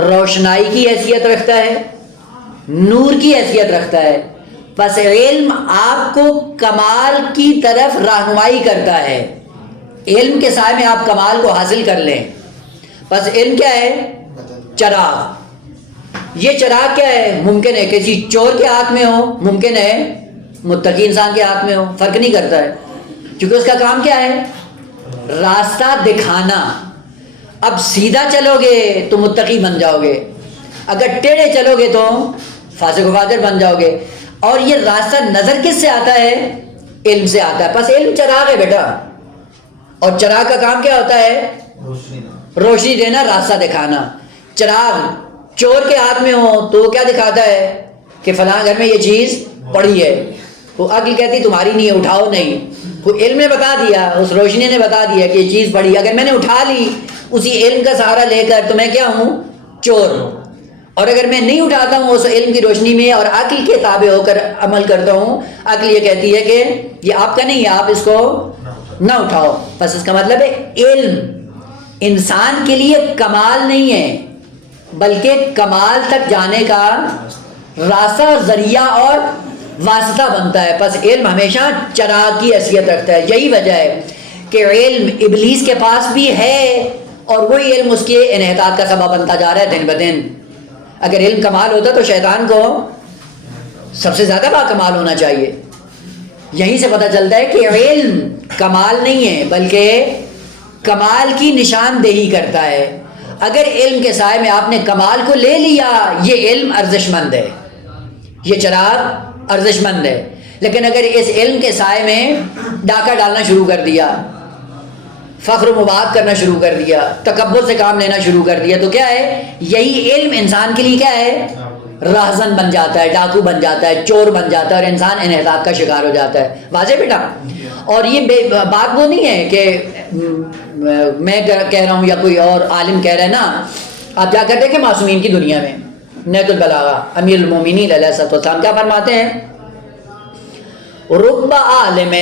روشنائی کی حیثیت رکھتا ہے، نور کی حیثیت رکھتا ہے. پس علم آپ کو کمال کی طرف رہنمائی کرتا ہے. علم کے سائے میں آپ کمال کو حاصل کر لیں. پس علم کیا ہے؟ چراغ. یہ چراغ کیا ہے؟ ممکن ہے کسی چور کے ہاتھ میں ہو، ممکن ہے متقی انسان کے ہاتھ میں ہو، فرق نہیں کرتا ہے، کیونکہ اس کا کام کیا ہے؟ راستہ دکھانا. اب سیدھا چلو گے تو متقی بن جاؤ گے، اگر ٹیڑھے چلو گے تو فاسق و فاجر بن جاؤ گے. اور یہ راستہ نظر کس سے آتا ہے؟ علم سے آتا ہے. بس علم چراغ ہے بیٹا، اور چراغ کا کام کیا ہوتا ہے؟ روشنی دینا، راستہ دکھانا. چراغ چور کے ہاتھ میں ہو تو وہ کیا دکھاتا ہے کہ فلاں گھر میں یہ چیز پڑی ہے، وہ عقل کہتی تمہاری نہیں ہے، اٹھاؤ نہیں. وہ علم نے بتا دیا، اس روشنی نے بتا دیا کہ یہ چیز پڑی. اگر میں نے اٹھا لی اسی علم کا سہارا لے کر تو میں کیا ہوں؟ چور. اور اگر میں نہیں اٹھاتا ہوں اس علم کی روشنی میں اور عقل کے تابع ہو کر عمل کرتا ہوں، عقل یہ کہتی ہے کہ یہ آپ کا نہیں ہے، آپ اس کو نہ اٹھاؤ. بس اس کا مطلب ہے علم انسان کے لیے کمال نہیں ہے، بلکہ کمال تک جانے کا راستہ، ذریعہ اور واسطہ بنتا ہے. پس علم ہمیشہ چراغ کی حیثیت رکھتا ہے. یہی وجہ ہے کہ علم ابلیس کے پاس بھی ہے اور وہی علم اس کے انحطاط کا سبب بنتا جا رہا ہے دن بدن. اگر علم کمال ہوتا تو شیطان کو سب سے زیادہ باکمال ہونا چاہیے. یہیں سے پتہ چلتا ہے کہ علم کمال نہیں ہے بلکہ کمال کی نشاندہی کرتا ہے. اگر علم کے سائے میں آپ نے کمال کو لے لیا، یہ علم ارزش مند ہے، یہ چراغ ارزش مند ہے. لیکن اگر اس علم کے سائے میں ڈاکہ ڈالنا شروع کر دیا، فخر و مباحث کرنا شروع کر دیا، تکبر سے کام لینا شروع کر دیا، تو کیا ہے؟ یہی علم انسان کے لیے کیا ہے؟ راہزن بن جاتا ہے، ڈاکو بن جاتا ہے، چور بن جاتا ہے، اور انسان انحطاط کا شکار ہو جاتا ہے. واضح بیٹا؟ اور یہ بات وہ نہیں ہے کہ میں کہہ رہا ہوں یا کوئی اور عالم کہہ رہا ہے. نا، آپ جا کر دیکھیں معصومین کی دنیا میں. نیت البلاغہ امیر المومنین علیہ السلام کیا فرماتے ہیں؟ رب عالم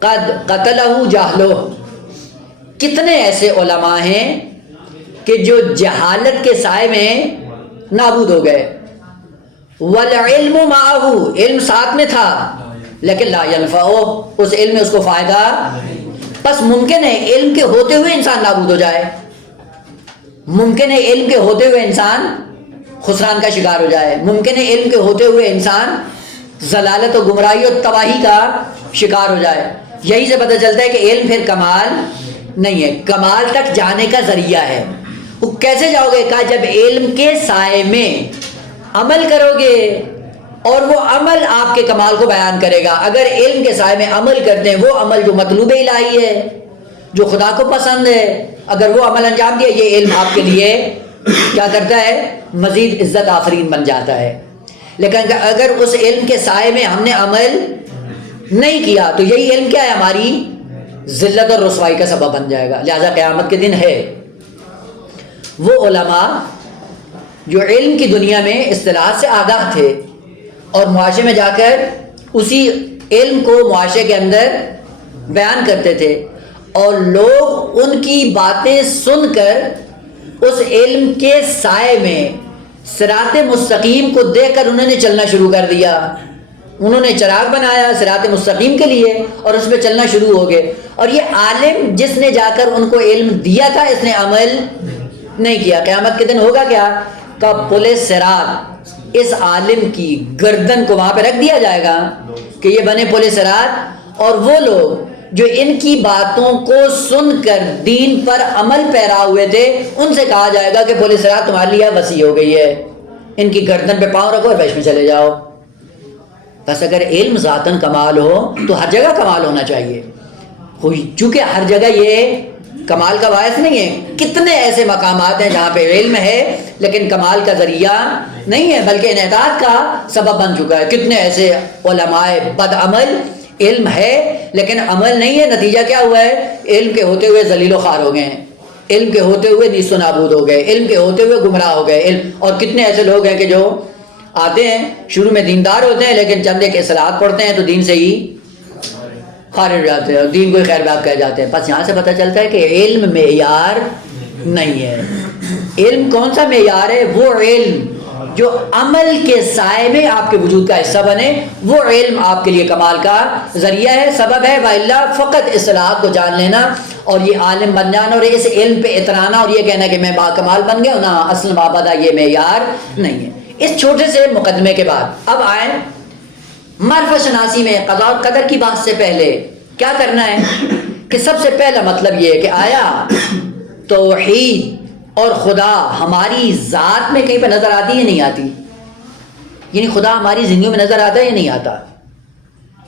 قد قتلہ جہلہ. کتنے ایسے علماء ہیں کہ جو جہالت کے سائے میں نابود ہو گئے. والعلم معہ، علم ساتھ میں تھا لیکن لا ینفعہ، اس علم میں اس کو فائدہ. بس ممکن ہے علم کے ہوتے ہوئے انسان نابود ہو جائے، ممکن ہے علم کے ہوتے ہوئے انسان خسران کا شکار ہو جائے، ممکن ہے علم کے ہوتے ہوئے انسان ضلالت و گمراہی اور تباہی کا شکار ہو جائے. یہی سے پتہ چلتا ہے کہ علم پھر کمال نہیں ہے، کمال تک جانے کا ذریعہ ہے. وہ کیسے جاؤ گے؟ کہا جب علم کے سائے میں عمل کرو گے اور وہ عمل آپ کے کمال کو بیان کرے گا. اگر علم کے سائے میں عمل کرتے ہیں، وہ عمل جو مطلوب الہی ہے، جو خدا کو پسند ہے، اگر وہ عمل انجام دیا، یہ علم آپ کے لیے کیا کرتا ہے؟ مزید عزت آفرین بن جاتا ہے. لیکن اگر اس علم کے سائے میں ہم نے عمل نہیں کیا تو یہی علم کیا ہے؟ ہماری ذلت اور رسوائی کا سبب بن جائے گا. لہذا قیامت کے دن ہے وہ علماء جو علم کی دنیا میں اصطلاحات سے آگاہ تھے اور معاشرے میں جا کر اسی علم کو معاشرے کے اندر بیان کرتے تھے، اور لوگ ان کی باتیں سن کر اس علم کے سائے میں صراط مستقیم کو دیکھ کر انہوں نے چلنا شروع کر دیا. انہوں نے چراغ بنایا صراط مستقیم کے لیے اور اس پہ چلنا شروع ہو گئے. اور یہ عالم جس نے جا کر ان کو علم دیا تھا اس نے عمل نہیں کیا. قیامت کے دن ہوگا کیا؟ کہ پولیس صراط اس عالم کی گردن کو وہاں پہ رکھ دیا جائے گا کہ یہ بنے پولیس صراط، اور وہ لوگ جو ان کی باتوں کو سن کر دین پر عمل پیرا ہوئے تھے ان سے کہا جائے گا کہ پولیس صراط تمہارے لیے وسیع ہو گئی ہے، ان کی گردن پہ پاؤں رکھو اور بیچ میں چلے جاؤ. بس اگر علم ذاتاً کمال ہو تو ہر جگہ کمال ہونا چاہیے. چونکہ ہر جگہ یہ کمال کا باعث نہیں ہے. کتنے ایسے مقامات ہیں جہاں پہ علم ہے لیکن کمال کا ذریعہ نہیں ہے بلکہ انحطاط کا سبب بن چکا ہے. کتنے ایسے علماء بد عمل، علم ہے لیکن عمل نہیں ہے، نتیجہ کیا ہوا ہے؟ علم کے ہوتے ہوئے ذلیل و خوار ہو گئے ہیں، علم کے ہوتے ہوئے نیست و نابود ہو گئے، علم کے ہوتے ہوئے گمراہ ہو گئے. اور کتنے ایسے لوگ ہیں کہ جو آتے ہیں شروع میں دیندار ہوتے ہیں لیکن چند ایک اصلاحات پڑھتے ہیں تو دین سے ہی خارج ہو جاتے ہیں اور دین کو ہی خیر بات کہہ جاتے ہیں. بس یہاں سے پتہ چلتا ہے کہ علم معیار نہیں ہے. علم کون سا معیار ہے؟ وہ علم جو عمل کے سائے میں آپ کے وجود کا حصہ بنے، وہ علم آپ کے لیے کمال کا ذریعہ ہے، سبب ہے. وَإِلَّا فقط اصطلاحات کو جان لینا اور یہ عالم بن جانا اور اس علم پہ اترانا اور یہ کہنا کہ میں با کمال بن گیا نا، اصل مابعدہ یہ معیار نہیں ہے. اس چھوٹے سے مقدمے کے بعد اب آئیں معرفت شناسی میں قضاء اور قدر کی بات سے پہلے کیا کرنا ہے کہ سب سے پہلا مطلب یہ ہے کہ آیا توحید اور خدا ہماری ذات میں کہیں پہ نظر آتی ہے یا نہیں آتی؟ یعنی خدا ہماری زندگیوں میں نظر آتا ہے یا نہیں آتا؟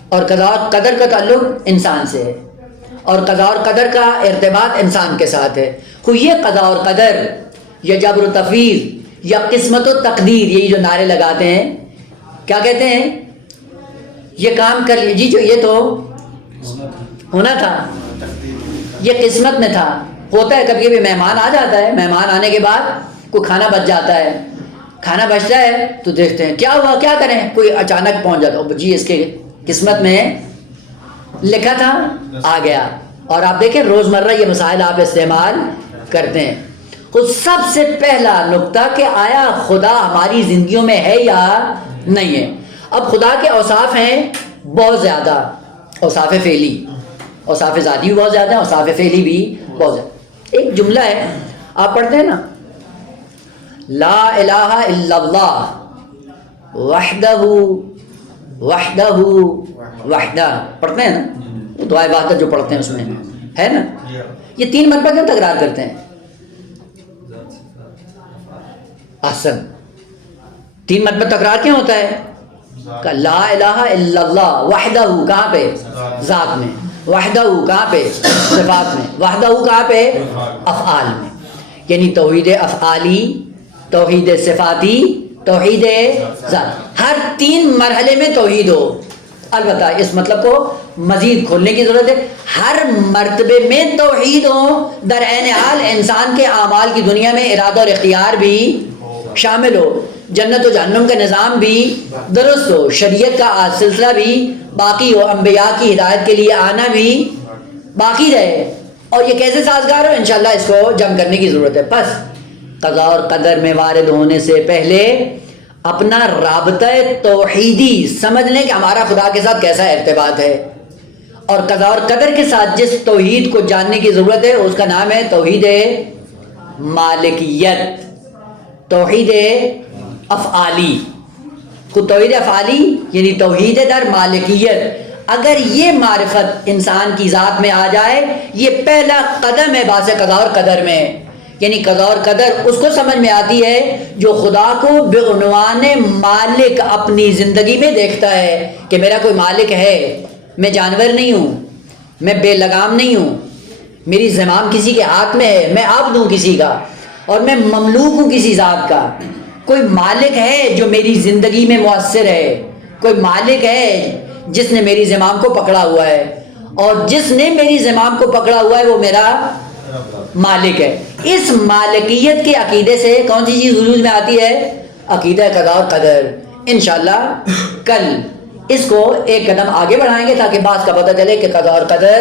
اور قضاء اور قدر کا تعلق انسان سے ہے اور قضاء اور قدر کا ارتباط انسان کے ساتھ ہے. تو یہ قضاء اور قدر یا جبر و تفویض یا قسمت و تقدیر، یہی جو نعرے لگاتے ہیں کیا کہتے ہیں؟ یہ کام کر لیجیے جو یہ تو ہونا تھا، یہ قسمت میں تھا. ہوتا ہے کبھی کبھی مہمان آ جاتا ہے، مہمان آنے کے بعد کوئی کھانا بچ جاتا ہے، کھانا بچتا ہے تو دیکھتے ہیں کیا ہوا کیا کریں، کوئی اچانک پہنچ جاتا ہے، جی اس کے قسمت میں لکھا تھا آ گیا. اور آپ دیکھیں روزمرہ یہ مسائل آپ استعمال کرتے ہیں. تو سب سے پہلا نقطہ کہ آیا خدا ہماری زندگیوں میں ہے یا نہیں ہے. اب خدا کے اوصاف ہیں بہت زیادہ، اوصاف فعلی، اوصاف ذاتی بھی بہت زیادہ ہیں، اوصاف فعلی بھی بہت زیادہ. ایک جملہ ہے آپ پڑھتے ہیں نا، لا الہ الا اللہ وحدہ وحدہ وحدہ، پڑھتے ہیں نا دعائے وحدت جو پڑھتے ہیں اس میں ہے نا. یہ 3 مرتبہ کیوں تکرار کرتے ہیں؟ احسن، 3 مرتبہ تکرار کیوں ہوتا ہے؟ کہ لا الہ الا اللہ وحدہ کہاں پہ؟ ذات میں. وحدہ کہاں پہ؟ صفات میں. وحدہ کہاں پہ؟ افعال میں. یعنی توحید افعالی، توحید صفاتی، توحید ذات، ہر 3 مرحلے میں توحید ہو. البتہ اس مطلب کو مزید کھولنے کی ضرورت ہے. ہر مرتبے میں توحید ہو، در عین حال انسان کے اعمال کی دنیا میں ارادہ اور اختیار بھی شامل ہو، جنت و جہنم کا نظام بھی درست ہو، شریعت کا سلسلہ بھی باقی ہو، انبیاء کی ہدایت کے لیے آنا بھی باقی رہے. اور یہ کیسے سازگار ہو؟ انشاءاللہ اس کو جمع کرنے کی ضرورت ہے. بس قضاء اور قدر میں وارد ہونے سے پہلے اپنا رابطہ توحیدی سمجھ لیں کہ ہمارا خدا کے ساتھ کیسا ارتباط ہے. اور قضاء اور قدر کے ساتھ جس توحید کو جاننے کی ضرورت ہے اس کا نام ہے توحید مالکیت، توحید افعالی. توحید افعالی یعنی توحید در مالکیت. اگر یہ معرفت انسان کی ذات میں آ جائے یہ پہلا قدم ہے باعث قضاء اور قدر میں. یعنی قضاء اور قدر اس کو سمجھ میں آتی ہے جو خدا کو بعنوان مالک اپنی زندگی میں دیکھتا ہے کہ میرا کوئی مالک ہے، میں جانور نہیں ہوں، میں بے لگام نہیں ہوں، میری زمام کسی کے ہاتھ میں ہے، میں عبد ہوں کسی کا اور میں مملوک ہوں کسی ذات کا. کوئی مالک ہے جو میری زندگی میں مؤثر ہے، کوئی مالک ہے جس نے میری زمام کو پکڑا ہوا ہے، اور جس نے میری زمام کو پکڑا ہوا ہے وہ میرا مالک ہے۔ اس مالکیت کے عقیدے سے کون سی چیز وجود میں آتی ہے؟ عقیدہ قضاء اور قدر۔ انشاءاللہ کل اس کو ایک قدم آگے بڑھائیں گے تاکہ بات کا پتہ چلے کہ قضاء اور قدر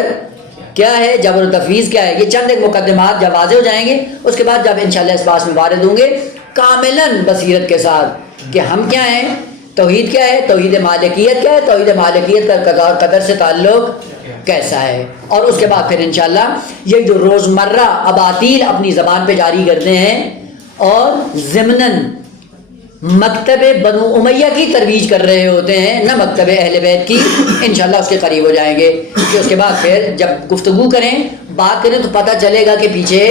کیا ہے، جبر و تفویض کیا ہے۔ یہ چند ایک مقدمات جب واضح ہو جائیں گے، اس کے بعد جب انشاءاللہ اس بات میں وارد ہوں گے کاملاً بصیرت کے ساتھ کہ ہم کیا ہیں، توحید کیا ہے، توحید مالکیت کیا ہے، توحید مالکیت کا قضاء اور قدر سے تعلق کیسا ہے، اور اس کے بعد پھر انشاءاللہ یہ جو روزمرہ اباطیل اپنی زبان پہ جاری کرتے ہیں اور ضمناً مکتب بنو امیہ کی ترویج کر رہے ہوتے ہیں، نہ مکتب اہل بیت کی، انشاءاللہ اس کے قریب ہو جائیں گے کہ اس کے بعد پھر جب گفتگو کریں، بات کریں تو پتہ چلے گا کہ پیچھے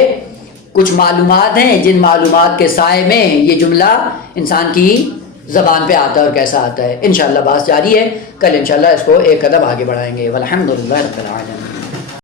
کچھ معلومات ہیں جن معلومات کے سائے میں یہ جملہ انسان کی زبان پہ آتا ہے اور کیسا آتا ہے۔ انشاءاللہ بات جاری ہے، کل انشاءاللہ اس کو ایک قدم آگے بڑھائیں گے۔ والحمدللہ رب العالمین۔